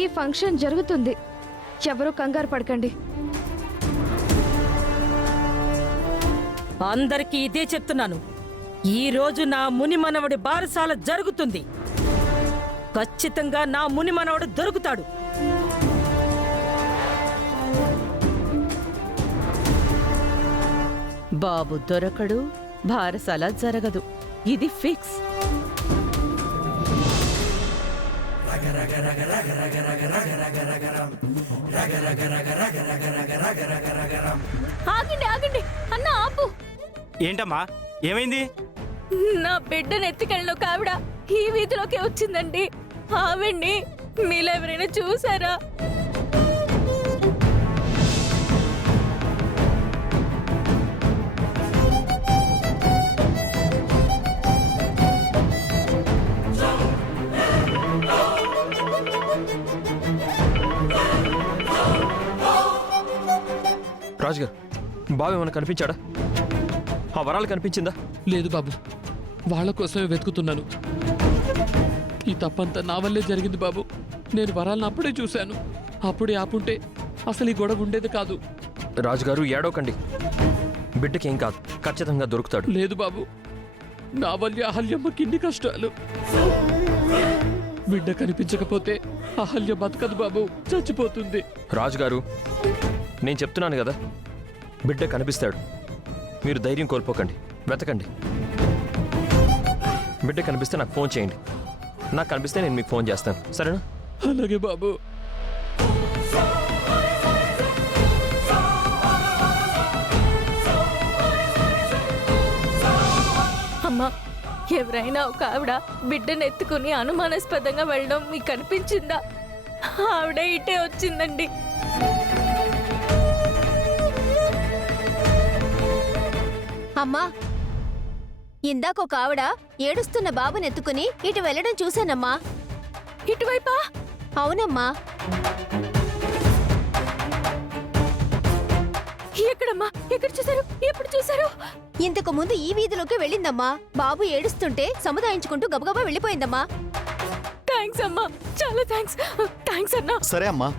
ఈ ఫంక్షన్ జరుగుతుంది. ఎవరూ కంగారు పడకండి. అందరికీ ఇదే చెప్తున్నాను. ఈ రోజు నా ముని మనవడి బారసాల జరుగుతుంది. ఖచ్చితంగా నా ముని మనవడు దొరుకుతాడు. బాబు దొరకడు, బారసాల జరగదు. ఇది ఫిక్స్. ఆగండి ఆగండి అన్న, ఆపు. ఏంటమ్మా, ఏమైంది? నా బిడ్డను ఎత్తుకెళ్ళిన ఒక ఆవిడ ఈ వీధిలోకి వచ్చిందండి. ఆవిడ్ని మీలో ఎవరైనా చూసారా? రాజుగారు, బాబు ఏమైనా కనిపించాడా? ఆ వరాలు కనిపించిందా? లేదు బాబు, వాళ్ళ కోసమే వెతుకుతున్నాను. ఈ తప్పంతా నా వల్లే జరిగింది బాబు. నేను వరాలను అప్పుడే చూశాను. అప్పుడే ఆపుంటే అసలు ఈ గొడవ ఉండేది కాదు. రాజుగారు, ఏడవకండి. బిడ్డకేం కాదు, ఖచ్చితంగా దొరుకుతాడు. లేదు బాబు, నా వల్ల అహల్యమ్మకి ఇన్ని కష్టాలు. బిడ్డ కనిపించకపోతే అహల్య బతకదు బాబు, చచ్చిపోతుంది. రాజుగారు, నేను చెప్తున్నాను కదా, బిడ్డ కనిపిస్తాడు. మీరు ధైర్యం కోల్పోకండి, వెతకండి. బిడ్డ కనిపిస్తే నాకు ఫోన్ చేయండి. నాకు కనిపిస్తే నేను మీకు ఫోన్ చేస్తాను, సరేనా? అలాగే బాబు. అమ్మా, ఎవరైనా ఒక ఆవిడ బిడ్డను ఎత్తుకుని అనుమానాస్పదంగా వెళ్ళడం మీకు కనిపించిందా? ఆవిడ ఇటే వచ్చిందండి. అమ్మా, ఇందాక ఒక ఆవిడ ఏడుస్తున్న బాబునెత్తుకుని ఇటు వెళ్ళడం చూశానమ్మా. ఇటువైపా? అవునమ్మా. ఎక్కడమ్మా? ఎక్కడ చూసారు? ఎప్పుడు చూసారు? ఇంతకు ముందు ఈ వీధిలోకి వెళ్ళిందమ్మా. బాబు ఏడుస్తుంటే సముదాయించుకుంటూ గబగబా వెళ్ళిపోయిందమ్మా. థ్యాంక్స్ అమ్మా, చాలా థ్యాంక్స్. థ్యాంక్స్ అన్నా. సరే అమ్మా.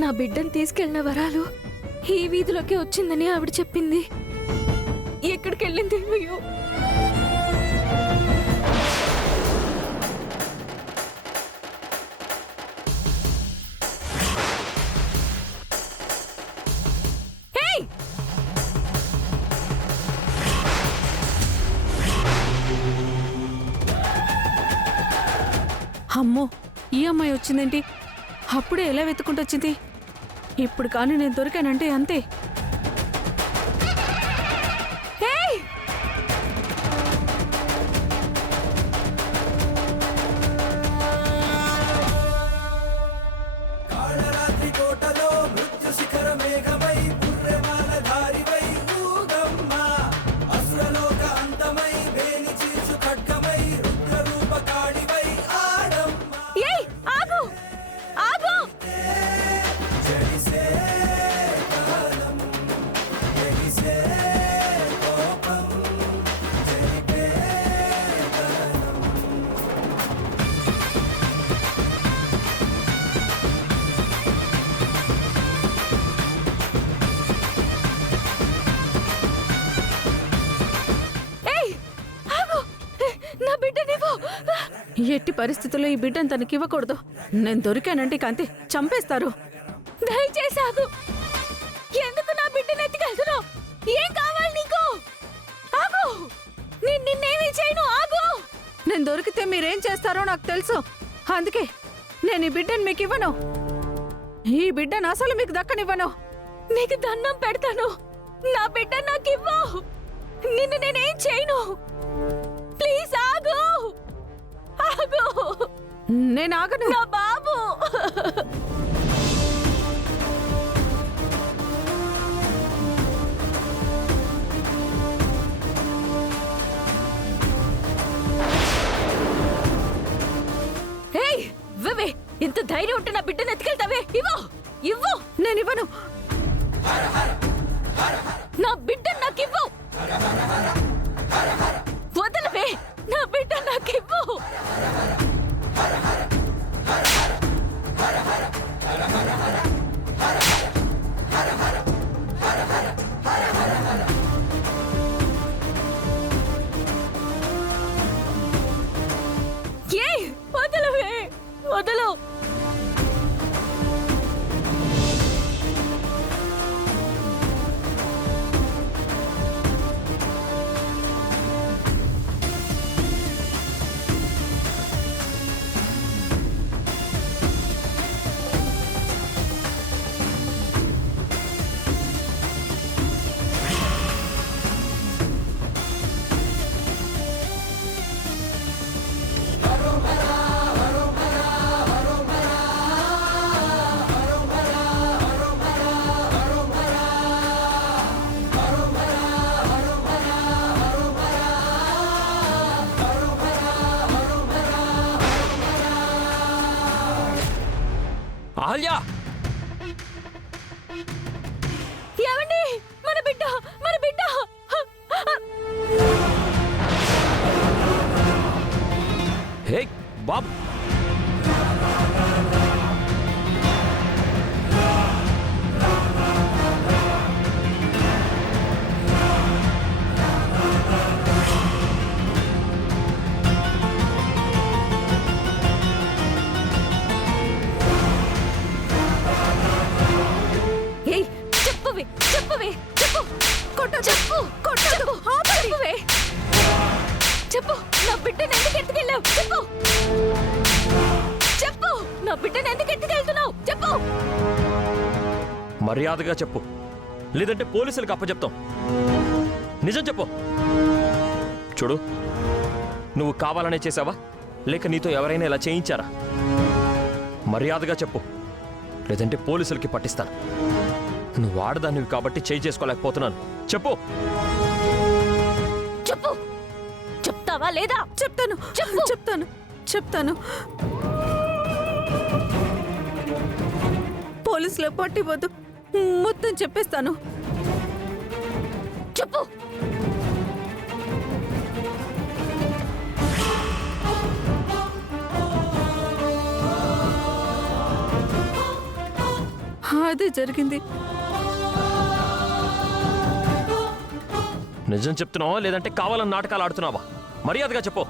నా బిడ్డను తీసుకెళ్లిన వరాలు ఈ వీధిలోకి వచ్చిందని ఆవిడ చెప్పింది. ఎక్కడికి వెళ్ళింది? అయ్యో, అమ్మో, ఈ అమ్మాయి వచ్చిందేంటి? అప్పుడే ఎలా వెతుకుంటూ వచ్చింది? ఇప్పుడు కానీ నేను దొరికానంటే అంతే. ఎట్టి పరిస్థితుల్లో ఈ బిడ్డను తనకి ఇవ్వకూడదు. నేను దొరికానంటే కాంతి చంపేస్తారు. దయచేసి ఆగు. ఎందుకు నా బిడ్డను ఎత్తుకెళ్తున్నావు? ఏం కావాలి నీకు? ఆగు. నిన్నేమీ చేయను, ఆగు. నేను దొరికితే మీరేం చేస్తారో నాకు తెలుసు. అందుకే నేను ఈ బిడ్డను మీకు ఇవ్వను. ఈ బిడ్డను అసలు మీకు దక్కనివ్వను. నీకు దండం పెడతాను, నా బిడ్డ నాకు ఇవ్వు. నిన్ను నేనేం చేయను. ప్లీజ్ ఆగు. ఆగు. నేను ఆగను. నా బాబు. ఎంత ధైర్యం ఉంటే నా బిడ్డను ఎత్తుకెళ్తావే? ఇవ్వు ఇవ్వు. నేనివ్వను. నా బిడ్డ నాకివ్వు. వదలవే. నా బిడ్డ నాకివ్వు. ఏ వదలవే. వదలు. అహల్య! ఏమండి? మన బిడ్డ, మన బిడ్డ. హే బాబు! ఏయ్, చెప్పవే, చెప్పవే, చెప్పు. చెప్పు, చెప్పు, చెప్పవే. చెప్పు, నా బిడ్డను ఎందుకు ఎత్తుకెళ్ళావు? చెప్పు. చెప్పు, నా బిడ్డను ఎందుకు ఎత్తుకెళ్తున్నావు? చెప్పు. మర్యాదగా చెప్పు, లేదంటే పోలీసులకు అప్పచెప్తాం. నిజం చెప్పు. చూడు, నువ్వు కావాలనే చేసావా, లేక నీతో ఎవరైనా ఇలా చేయించారా? మర్యాదగా చెప్పు, లేదంటే పోలీసులకి పట్టిస్తాను. నువ్వు ఆడదానివి కాబట్టి చేయి చేసుకోలేకపోతున్నాను. చెప్పు. చెప్పు. చెప్తావా లేదా? చెప్తాను. చెప్పు. చెప్తాను. చెప్తాను. పోలీసులకు పట్టిపోదు, మొత్తం చెప్పేస్తాను. చెప్పు. అదే జరిగింది. నిజం చెప్తున్నావా, లేదంటే కావాలని నాటకాలు ఆడుతున్నావా? మర్యాదగా చెప్పు.